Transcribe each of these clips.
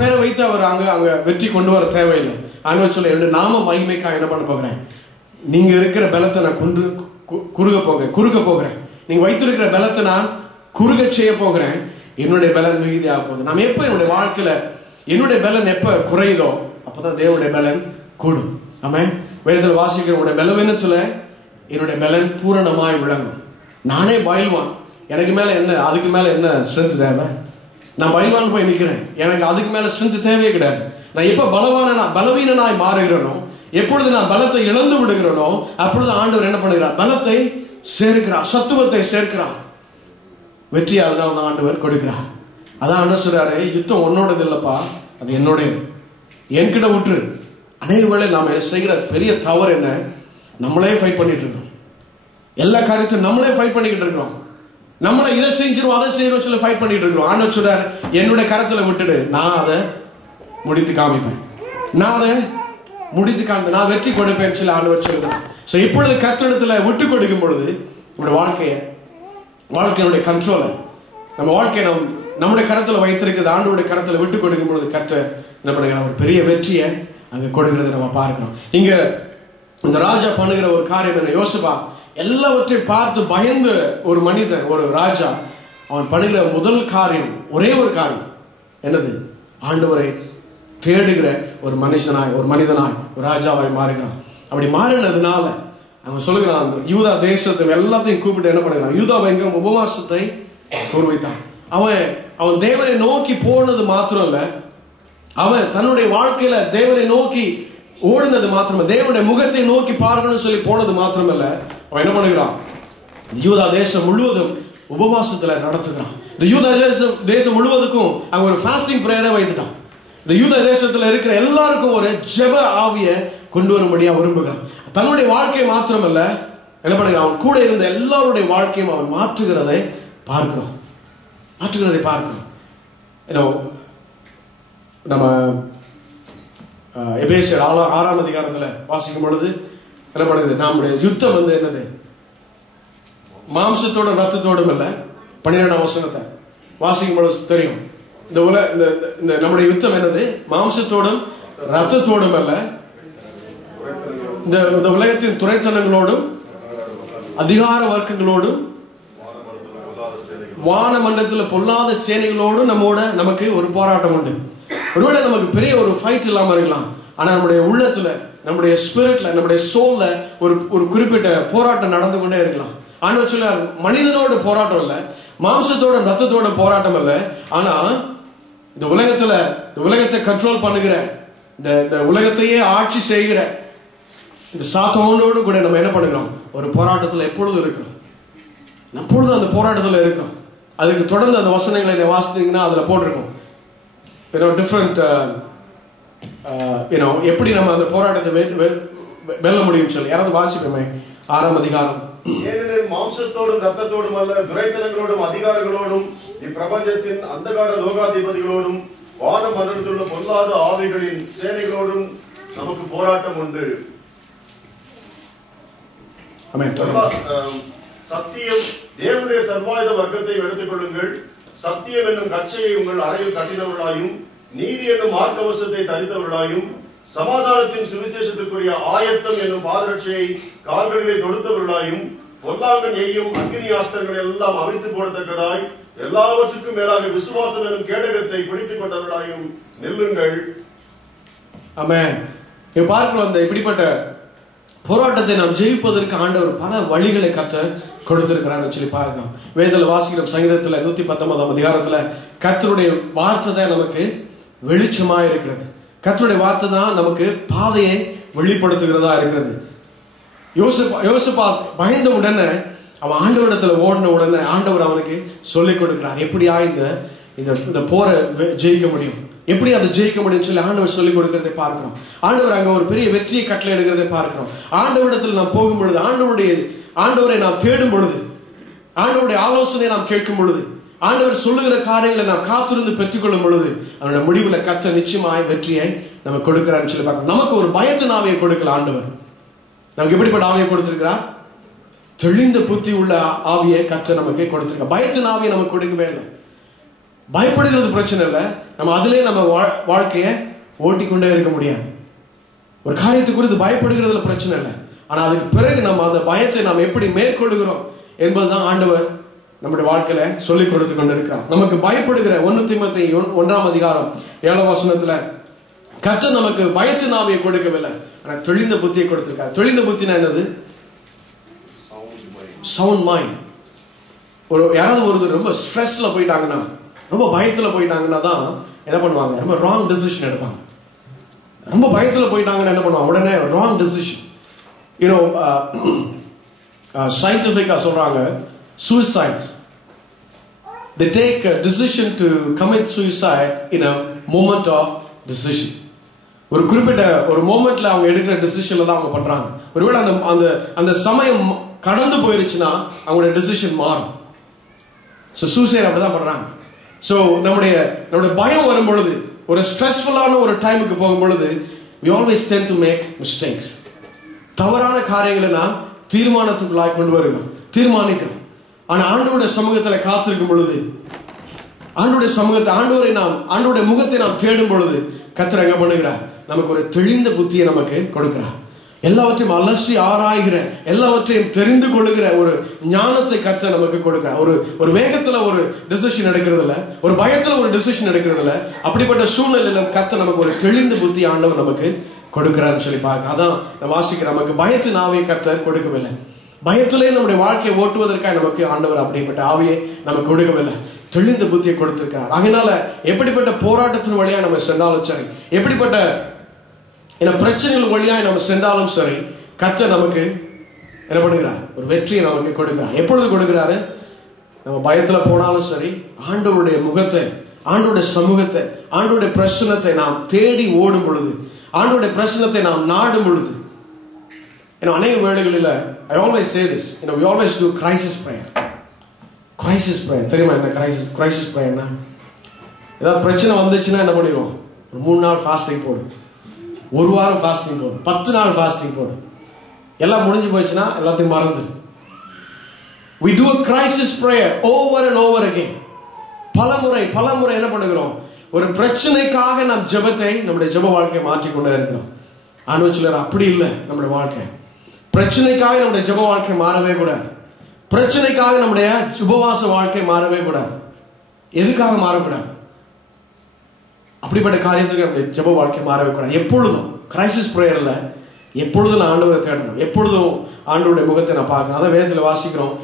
பேரை வைத்து அவர் அங்க வெற்றி கொண்டு வர தேவையில்லை. ஆண்டவர் சொல்ல என்னுடைய நாம மகிமைக்காக என்ன பண்ண போகிறேன், நீங்க இருக்கிற பலத்தை நான் குறுக போகிறேன். நீங்க வைத்திருக்கிற பலத்தை நான் குறுக செய்ய போகிறேன். என்னுடைய பலன் மிகுதியாக போகுது. நாம் எப்ப என்னுடைய வாழ்க்கையில என்னுடைய பலன் எப்ப குறையுதோ அப்பதான் தேவனுடைய பலன் கூடும். ஆமா, வேதத்தில் வாசிக்கிற உடைய பலவீனத்துல என்னுடைய பலன் பூரணமாய் விளங்கும். நானே பயில்வான், எனக்கு மேல என்ன, அதுக்கு மேல என்ன ஸ்ட்ரென்த் தேவை? நான் பயில்வான் போய் நிற்கிறேன், எனக்கு அதுக்கு மேல ஸ்ட்ரென்த் தேவையே கிடையாது. நான் எப்ப பலவீனனாய் மாறுகிறேனோ, எப்பொழுது நான் பலத்தை இழந்து விடுகிறேனோ அப்பொழுது ஆண்டவர் என்ன பண்ணுகிறார், பலத்தை சேர்க்கிறார், சத்துவத்தை சேர்க்கிறார், வெற்றி அதனால தான் ஆண்டவர் கொடுக்கிறார். அதான் ஆண்டவர் சொல்றாரு, யுத்தம் உன்னோடது இல்லப்பா, அது என்னோடது, என்கிட்ட விட்டுரு. அநேக வேளை நாம செய்கிற பெரிய தவறு என்ன, நம்மளே ஃபைட் பண்ணிட்டு இருக்கோம். எல்லா காரியத்தையும் நம்மளே ஃபைட் பண்ணிக்கிட்டு இருக்கிறோம். நம்மள இதை செஞ்சிருவோம் அதை செய்யறோம் சொல்லி ஃபைட் பண்ணிட்டு இருக்கிறோம். ஆண்டவர் சொல்றாரு, என்னுடைய கரத்துல விட்டுடு, நான் அதை முடித்து காமிப்பேன், நான் அதை முடித்து காமிப்பேன், நான் வெற்றி கொடுப்பேன்னு சொல்லி ஆண்டவர் சொல்றார். சோ இப்பொழுது கர்த்தரிடத்துல விட்டு கொடுக்கும் பொழுது நம்முடைய வாழ்க்கையுடைய கண்ட்ரோலை, நம்ம வாழ்க்கையை நம்முடைய கரத்துல வைத்திருக்கிறது ஆண்டவருடைய கரத்துல விட்டு கொடுக்கும் பொழுது கர்த்தர் என்ன பண்ணுகிற ஒரு பெரிய வெற்றியை அங்க கொடுக்கிறது நம்ம பார்க்கிறோம். இங்க இந்த ராஜா பண்ணுகிற ஒரு காரியம் என்ன, யோசிப்பா எல்லாவற்றையும் பார்த்து பயந்து ஒரு மனிதன், ஒரு ராஜா, அவன் பண்ணுகிற முதல் காரியம் ஒரே ஒரு காரியம் என்னது, ஆண்டவரை தேடுகிற ஒரு மனிதனாய் ஒரு ராஜாவாய் மாறுகிறான். அப்படி மாறினதுனால அவன் சொல்லுகிறான், யூதா தேசத்தை எல்லாத்தையும் கூப்பிட்டு என்ன பண்ணுகிறான், யூதாவை எங்கும் உபவாசத்தை கூர்வைத்தான். அவன் தேவனை நோக்கி போனது மாத்திரம் இல்ல, அவன் தன்னுடைய வாழ்க்கையில தேவனை நோக்கி ஓடினது மாத்திரமல்ல, தேவனுடைய முகத்தை நோக்கி பார்க்கணும்னு சொல்லி போனது மாத்திரமல்ல, அவன் என்ன பண்ணுகிறான், யூதா தேசம் முழுவதும் உபவாசத்துல நடத்துகிறான். இந்த யூதா தேசம் முழுவதுக்கும் அவன் ஒரு ஃபாஸ்டிங் பிரேயரை வைத்துட்டான். இந்த யூதா தேசத்துல இருக்கிற எல்லாருக்கும் ஒரு ஜெப ஆவிய கொண்டு வரும்படியா விரும்புகிறான். தன்னுடைய வாழ்க்கையை மாத்திரமல்ல, என்ன பண்ணுகிறான், அவன் கூட இருந்த எல்லாருடைய வாழ்க்கையும் அவன் மாற்றுகிறதை பார்க்கிறோம். நம்ம எபேசியர் 6ஆம் அதிகாரத்துல வாசிக்கும் பொழுது என்ன பண்ணுது, நம்முடைய யுத்தம் என்னது, மாம்சத்தோடும் ரத்தத்தோடும் இல்ல. 12ஆம் வசனத்தை வாசிக்கும் பொழுது தெரியும், இந்த நம்முடைய யுத்தம் என்னது, மாம்சத்தோடும் ரத்தத்தோடும் அல்ல, இந்த உலகத்தின் துரைத்தனங்களோடும் அதிகார வர்க்கங்களோடும் வானமண்டலத்தில் பொல்லாத சேனைகளோடும் நமக்கு ஒரு போராட்டம் உண்டு. ஒருவேளை நமக்கு பெரிய ஒரு ஃபைட் இல்லாம இருக்கலாம், ஆனா நம்முடைய உள்ளத்துல, நம்முடைய ஸ்பிரிட்ல, நம்முடைய சோல்ல ஒரு குறிப்பிட்ட போராட்டம் நடந்து கொண்டே இருக்கலாம். ஆண்டவர் சொல்றார், மனிதனோட போராட்டம் இல்ல, மாம்சத்தோட ரத்தத்தோட போராட்டம் இல்ல, ஆனா இந்த உலகத்தை கண்ட்ரோல் பண்ணுகிற, இந்த உலகத்தையே ஆட்சி செய்கிற இந்த சாத்தானோடு கூட நம்ம என்ன பண்ணுகிறோம், ஒரு போராட்டத்துல எப்பொழுதும் இருக்கிறோம். எப்பொழுதும் அந்த போராட்டத்துல இருக்கிறோம். அதுக்கு தொடர்ந்து அந்த வசனங்களை வாசித்தீங்கன்னா அதுல போட்டிருக்கோம், டிஃப்ரெண்ட் எப்படி நம்ம அந்த போராட்டத்தை வெல்ல முடியும் சொல்லி. யாராவது வாசிப்போமே 6ஆம் அதிகாரம். ஏனெனில் மாம்சத்தோடும் ரத்தத்தோடும் அல்ல, துரைத்தனங்களோடும் அதிகாரங்களோடும் இப்பிரபஞ்சத்தின் அந்தகார லோகாதிபதிகளோடும் வான மண்டலத்திலுள்ள பொல்லாத ஆவிகளின் சேனைகளோடும் நமக்கு போராட்டம் உண்டு. சத்தியம், தேவனுடைய சர்வாயுத வர்க்கத்தை எடுத்துக் கொள்ளுங்கள். சத்தியம் என்னும் கச்சையை உங்கள் அறையில் கட்டினவர்களாயும், நீதி என்னும் மார்க்கவசத்தை தரித்தவர்களாயும், சமாதானத்தின் சுவிசேஷத்திற்குரிய ஆயத்தம் என்னும் பாதரட்சையை கால்களிலே தொடுத்தவர்களாயும், பொல்லாங்கன் எய்யும் அக்கினி ஆஸ்திரங்களை எல்லாம் அவித்து போடத்தக்கதாய் எல்லாவற்றுக்கும் மேலாக விசுவாசம் என்னும் கேடகத்தை பிடித்துக் கொண்டவர்களாயும் நில்லுங்கள். ஆமென். பார்க்கிறோம், அந்த இப்படிப்பட்ட போராட்டத்தை நாம் ஜெயிப்பதற்கு ஆண்டவர் பல வழிகளை கர்த்தர் கொடுத்திருக்கிறான்னு சொல்லி பார்க்கிறோம். வேதத்தில் வாசிக்கிறோம், சங்கீதத்துல 119ஆம் அதிகாரத்துல கர்த்தருடைய வார்த்தை தான் நமக்கு வெளிச்சமா இருக்கிறது. கர்த்தருடைய வார்த்தை தான் நமக்கு பாதையை வெளிப்படுத்துகிறதா இருக்கிறது. யோசிப்பா பயந்த உடனே அவன் ஆண்டவரிடத்துல ஓடின உடனே ஆண்டவர் அவனுக்கு சொல்லிக் கொடுக்கிறார், எப்படியா இந்த போரை ஜெயிக்க முடியும், எப்படி அதை ஜெயிக்க முடியும் சொல்லி ஆண்டவர் சொல்லிக் கொடுக்கிறதை பார்க்கிறோம். ஆண்டவர் அங்க ஒரு பெரிய வெற்றியை கட்டளை எடுக்கிறதை பார்க்கிறோம். ஆண்டவரிடத்தில் நாம் போகும் பொழுது, ஆண்டவரை நாம் தேடும் பொழுது, ஆண்டவருடைய ஆலோசனை நாம் கேட்கும் பொழுது, ஆண்டவர் சொல்லுகிற காரியங்களை நாம் காத்திருந்து பெற்றுக்கொள்ளும் பொழுது அவனுடைய முடிவுல கர்த்தர் நிச்சயமாய் வெற்றியை நமக்கு கொடுக்கிறான்னு சொல்லி பார்க்கிறோம். நமக்கு ஒரு பயத்தின் ஆவியை கொடுக்கல ஆண்டவர். நமக்கு எப்படிப்பட்ட ஆவியை கொடுத்திருக்கிறார், தெளிந்த புத்தி உள்ள ஆவியை கர்த்தர் நமக்கு கொடுத்திருக்கார். பயத்தின் ஆவியை நமக்கு கொடுக்கவே இல்லை. பயப்படுகிறது பிரச்சனை இல்லை, நம்ம அதிலே நம்ம வாழ்க்கையை ஓட்டிக்கொண்டே இருக்க முடியாது. ஒரு காரியத்தை குறித்து பயப்படுகிறதுல பிரச்சனை இல்லை, ஆனா அதுக்கு பிறகு நம்ம அந்த பயத்தை நாம் எப்படி மேற்கொள்கிறோம் என்பதுதான் ஆண்டவர் நம்முடைய வாழ்க்கையில சொல்லிக் கொடுத்து கொண்டிருக்கிறார். நமக்கு பயப்படுகிற 1 தீமோத்தேயு 1:7 கர்த்தர் நமக்கு பயத்தின் ஆவியை கொடுக்கவில்லை, ஆனா தெளிந்த புத்தியை கொடுத்திருக்கார். தெளிந்த புத்தினா என்னது? Sound mind. யாராவது ஒருத்தர் ரொம்ப ஸ்ட்ரெஸ்ல போயிட்டாங்கன்னா, ரொம்ப பயத்துல போயிட்டாங்கன்னா தான் என்ன பண்ணுவாங்க? ரொம்ப ராங் டிசிஷன் எடுப்பாங்க. ரொம்ப பயத்துல போயிட்டாங்கன்னா என்ன பண்ணுவாங்க? உடனே ராங் டிசிஷன். சயின்டிபிக்கா சொல்றாங்க, suicides, they take a decision to commit suicide in a moment of decision. ஒரு குறிப்பிட்ட ஒரு மொமெண்ட்ல அவங்க எடுக்கிற டிசிஷன்ல தான் அவங்க பண்றாங்க. ஒருவேளை அந்த அந்த சமயம் கடந்து போயிருச்சுன்னா அவங்களுடைய டிசிஷன் மாறும். ஸோ சூசைட் அப்படிதான் பண்றாங்க. ஸோ நம்முடைய பயம் வரும் பொழுது, ஒரு ஸ்ட்ரெஸ்ஃபுல்லான ஒரு டைமுக்கு போகும் பொழுது, we always tend to make mistakes. தவறான காரியங்களை நாம் தீர்மானத்துக்குள்ளாய் கொண்டு வருகிறோம், தீர்மானிக்கிறோம். ஆனா ஆண்டவருடைய சமூகத்துல காத்திருக்கும் பொழுது, ஆண்டவருடைய சமூகத்தை ஆண்டவருடைய முகத்தை நாம் தேடும் பொழுது கர்த்தர் என்ன பண்ணுகிறார்? நமக்கு ஒரு தெளிந்த புத்தியை நமக்கு கொடுக்கிறார். எல்லாவற்றையும் அலசி ஆராய்கிற, எல்லாவற்றையும் தெரிந்து கொள்ளுகிற ஒரு ஞானத்தை கர்த்தர் நமக்கு கொடுக்கிறார். ஒரு வேகத்துல ஒரு டிசிஷன் எடுக்கிறதுல, ஒரு பயத்துல ஒரு டிசிஷன் எடுக்கிறதுல, அப்படிப்பட்ட சூழ்நிலையில கர்த்தர் நமக்கு ஒரு தெளிந்த புத்தி ஆண்டவர் நமக்கு கொடுக்கிறான்னு சொல்லி பார்க்க. அதான் நான் வாசிக்கிறேன், நமக்கு பயத்தின் ஆவியை கர்த்தர் கொடுக்கவில்லை. பயத்திலே நம்முடைய வாழ்க்கையை ஓட்டுவதற்காக நமக்கு ஆண்டவர் அப்படிப்பட்ட ஆவியை நமக்கு கொடுக்கவில்லை, தெளிந்த புத்தியை கொடுத்திருக்கிறார். அதனால எப்படிப்பட்ட போராட்டத்தின் வழியா நம்ம சென்றாலும் சரி, எப்படிப்பட்ட பிரச்சனைகள் வழியா நம்ம சென்றாலும் சரி, கர்த்தர் நமக்கு என்ன பண்ணுகிறார்? ஒரு வெற்றியை நமக்கு கொடுக்கிறார். எப்பொழுது கொடுக்கிறாரு? நம்ம பயத்துல போனாலும் சரி, ஆண்டவருடைய முகத்தை, ஆண்டவருடைய சமூகத்தை, ஆண்டவருடைய பிரசன்னத்தை நாம் தேடி ஓடும் பொழுது, ஆண்டவருடைய பிரசன்னத்தை நாம் நாடும் பொழுது, அநேக வேளைகளில் I always say this, we always do crisis prayer. Crisis prayer தெரியுமா என்ன crisis prayer? ஏதாவது பிரச்சனை வந்துச்சுன்னா என்ன பண்ணிடுவோம்? ஒரு 3 நாள் ஃபாஸ்டிங் போடும், 1 வாரம் ஃபாஸ்டிங் போடும், 10 நாள் ஃபாஸ்டிங் போடும். எல்லாம் முடிஞ்சு போச்சுன்னா எல்லாத்தையும் மறந்து. We do a crisis prayer over and over again. பலமுறை என்ன பண்ணுகிறோம்? ஒரு பிரச்சனைக்காக நாம் ஜெபத்தை, நம்முடைய ஜெப வாழ்க்கையை மாற்றிக்கொண்டே இருக்கிறோம். ஆண்டவர் சொல்றார், அப்படி இல்லை. நம்முடைய வாழ்க்கை பிரச்சனைக்காக நம்முடைய ஜெப வாழ்க்கை மாறவே கூடாது. பிரச்சனைக்காக நம்முடைய உபவாச வாழ்க்கை மாறவே கூடாது. எதுக்காக மாறக்கூடாது? அப்படிப்பட்ட காரியத்துக்கு நம்முடைய ஜெப வாழ்க்கை மாறவே கூடாது. எப்பொழுதும் கிரைசிஸ் பிரேயர்ல எப்பொழுதும் நான் ஆண்டவரை தேடணும், எப்பொழுதும் ஆண்டவருடைய முகத்தை நான் பார்க்கணும். அதான் வேதத்தில் வாசிக்கிறோம்,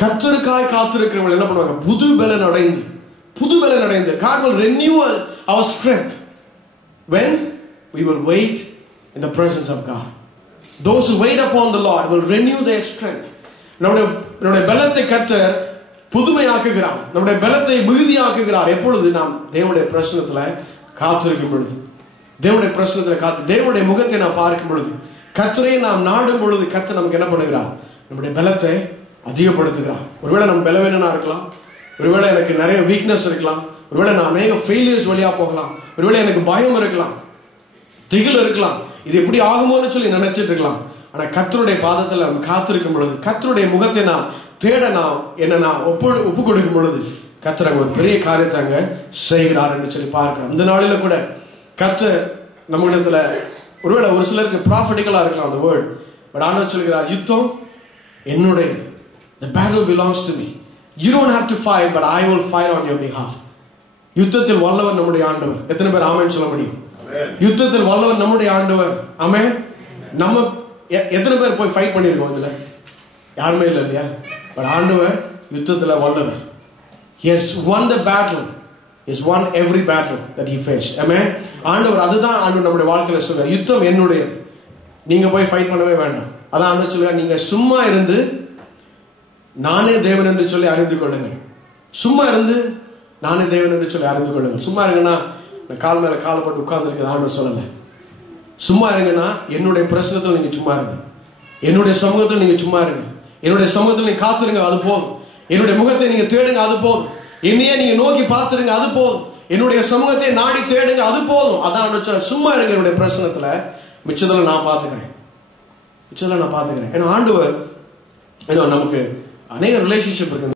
கர்த்தருக்காய் காத்திருக்கிறவர்கள் என்ன பண்ணுவாங்க? புது பலன் அடைந்து God will renew our strength when we will wait in the presence of God. Those who wait upon the Lord will renew their strength. நம்முடைய பலத்தை கர்த்தர் புதுமையாக்குகிறார், நம்முடைய பலத்தை மிகுதியாக்குகிறார். எப்பொழுது நாம் தேவனுடைய பிரசன்னத்துல காத்திருக்கும் பொழுது, தேவனுடைய முகத்தை நாம் பார்க்கும் பொழுது, கர்த்தரை நாம் நாடும் பொழுது, கர்த்தர் நமக்கு என்ன பண்ணுகிறார்? நம்முடைய பலத்தை அதிகப்படுத்துகிறார். ஒருவேளை நம்ம பலவீனனா இருக்கலாம், ஒருவேளை எனக்கு நிறைய வீக்னஸ் இருக்கலாம், ஒருவேளை நான் அநேக ஃபெயிலியர்ஸ் வழியா போகலாம், ஒருவேளை எனக்கு பயம் இருக்கலாம், திகில் இருக்கலாம், இது எப்படி ஆகுமோன்னு சொல்லி நினைச்சிட்டு இருக்கலாம். ஆனா கர்த்தருடைய பாதத்தில் நம்ம காத்திருக்கும் பொழுது, கர்த்தருடைய முகத்தை நான் தேட நான் ஒப்பு கொடுக்கும் பொழுது, கர்த்தர் அங்க ஒரு பெரிய காரியத்தை அங்க செய்கிறார் என்று சொல்லி பார்க்கிறோம். இந்த நாளில கூட கர்த்தர் நம்மிடத்துல, ஒருவேளை ஒரு சிலருக்கு ப்ராஃபிட்டிக்கலா இருக்கலாம் அந்த வேர்ட், பட் ஆண்டவர் சொல்கிறார், யுத்தம் என்னுடையது. The battle belongs to me. You don't have to fight, but I will fight on your behalf. யுத்தத்தில் வல்லவர் நம்முடைய ஆண்டவர். எத்தனை பேர் ஆமென் சொல்ல முடியும்? யுத்தத்தில் வல்லவர் நம்முடைய ஆண்டவர். ஆமென். நம்ம எத்தனை பேர் போய் ஃபைட் பண்ணிருக்கோம்? இதுல யாருமே இல்லை இல்லையா? பட் ஆண்டவர் யுத்தத்தில் வல்லவர். He has won the battle. He has won every battle that he faced. Amen. ஆண்டவர், அதுதான் ஆண்டவர் நம்முடைய வாழ்க்கையில சொல்றார், யுத்தம் என்னுடையது, நீங்க போய் ஃபைட் பண்ணவே வேண்டாம். அதான் ஆண்டவர் சொல்றார், நீங்க சும்மா இருந்து நானே தேவன் என்று சொல்லி அறிந்து கொள்ளுங்கள். சும்மா இருந்து நானே தேவன் என்று சொல்லி அறிந்து கொள்ளுங்கள். சும்மா இருங்கன்னா கால் மேல காலை போட்டு உட்கார்ந்து இருக்கிறது ஆண்டவர் சொல்லல. சும்மா இருங்கன்னா என்னுடைய பிரச்சனத்தில் நீங்க சும்மா இருங்க, என்னுடைய சமூகத்தில் நீங்க சும்மா இருங்க, என்னுடைய சமூகத்தில் நீங்க காத்துருங்க, அது போதும். என்னுடைய முகத்தை நீங்க தேடுங்க, அது போதும். என்னையே நீங்க நோக்கி பார்த்துருங்க, அது போதும். என்னுடைய சமூகத்தை நாடி தேடுங்க, அது போதும். அதான் ஆண்டவர் சும்மா இருங்க என்னுடைய பிரச்சனத்துல, மிச்சத்துல நான் பாத்துக்கிறேன். ஏன்னா ஆண்டவர் நமக்கு அநேக ரிலேஷன்ஷிப் இருக்கு.